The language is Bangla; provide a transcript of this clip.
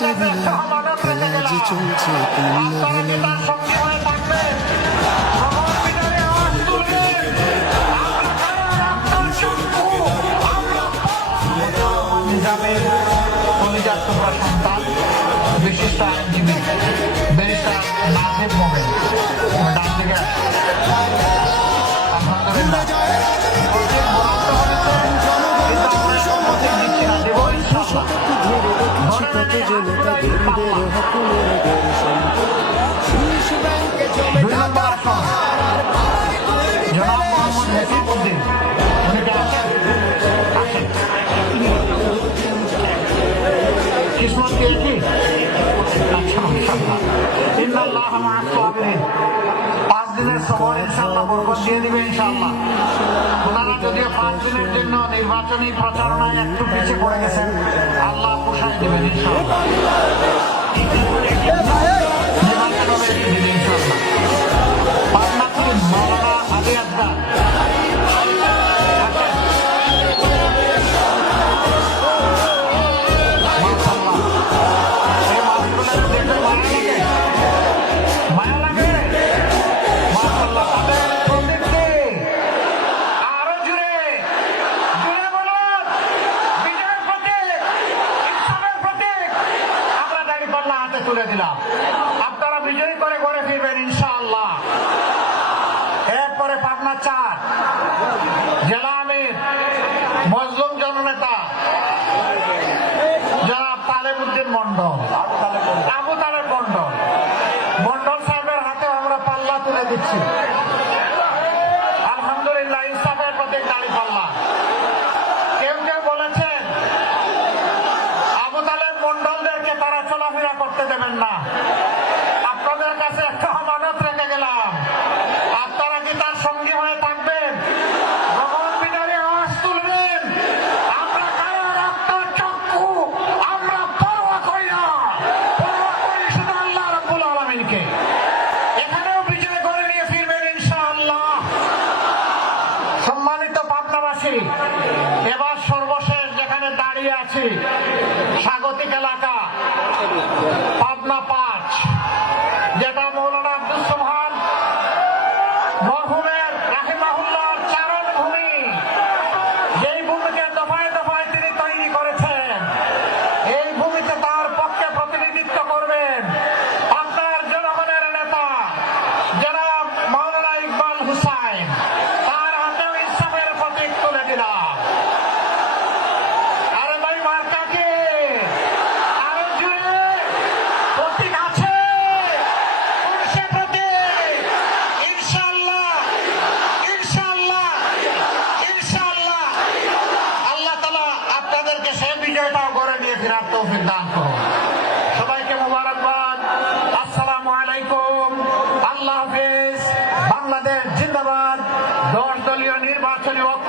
কেটে দিলাম, খেলা যে চলছে তুল্য ভেলা। সন্তান বিশিষ্ট আইনজীবী ব্যারিস্টার নাজিব মোমেন ডান দিকে জনাব মোহাম্মদ হেসাবউদ্দিন উনি কি আছেন? কিসমত কি একই? আচ্ছা, ইনশাআল্লাহ। ইন্নাল্লাহ মা'আস সাবিরিন। 5 দিনের সবর ইনশাআল্লাহ বরকত দিয়ে দিবে ইনশাআল্লাহ। ওনারা যদিও 5 দিনের জন্য নির্বাচনী প্রচারণায় একটু পিছিয়ে পড়ে গেছেন, আল্লাহ পোষায় দেবেন ইনশাআল্লাহ। নির্বাচন হবে দিবে ইনশাআল্লাহ। পাবনা থেকে মাওলানা আলী আসগার তুলে দিলাম। আপনারা বিজয়ী করে ঘরে ফিরবেন ইনশাআল্লাহ। এরপরে পাবনা 4 জেলা আমির মজলুম জননেতা জনাব তালেবউদ্দিন মন্ডল, আবু তালেব মন্ডল, মন্ডল সাহেবের হাতে আমরা পাল্লা তুলে দিচ্ছি। আলহামদুলিল্লাহ, ইনসাফের প্রতীক দাড়ি পাল্লা। কেউ কেউ বলেছেন আবু তালেব মন্ডলদেরকে তারা চলাফেরা করতে দেবেন না। আপনাদের কাছে একটা আমানত রেখে গেলাম, আপনারা কি তার সঙ্গী হয়ে থাকবেন? ভগবান বিদারে আওয়াজ তুলবেন। আমরা কারো রক্ত চক্ষু আমরা পরোয়া করি না, পরোয়া করি শুধু আল্লাহ রাব্বুল আলামিনকে। এখানেও বিজয় করে নিয়ে ফিরবেন ইনশাআল্লাহ। সম্মানিত পাবনাবাসী, এবার সর্বশেষ যেখানে দাঁড়িয়ে আছি স্বাগতিক এলাকা পাবনা 5, যেটা মৌলানা আব্দুস সোবহান মরহুমের রাহিমাহুল্লাহর চারণ ভূমি। যেই ভূমিকে দফায় দফায় তিনি তৈরি করেছেন, এই ভূমিতে তার পক্ষে প্রতিনিধিত্ব করবেন আপনার জনগণের নেতা জনাব মাওলানা ইকবাল হুসাইন। তার হাতেও ইনসাফের প্রতীক তুলে দিলাম। আরে ভাই, মার্কা কে? আরো জুড়ে প্রতীক আছে। কোন সে প্রতীক? ইনশাআল্লাহ, ইনশাআল্লাহ, ইনশাআল্লাহ। আল্লাহ তাআলা আপনাদেরকে সেই বিজয়টাও করে নিয়ে ফেরার তৌফিক দান করুন। সবাইকে মোবারকবাদ। আসসালামু আলাইকুম। আল্লাহ হাফেজ। বাংলাদেশ জিন্দাবাদ। 10 দলীয় নির্বাচনী ঐক্য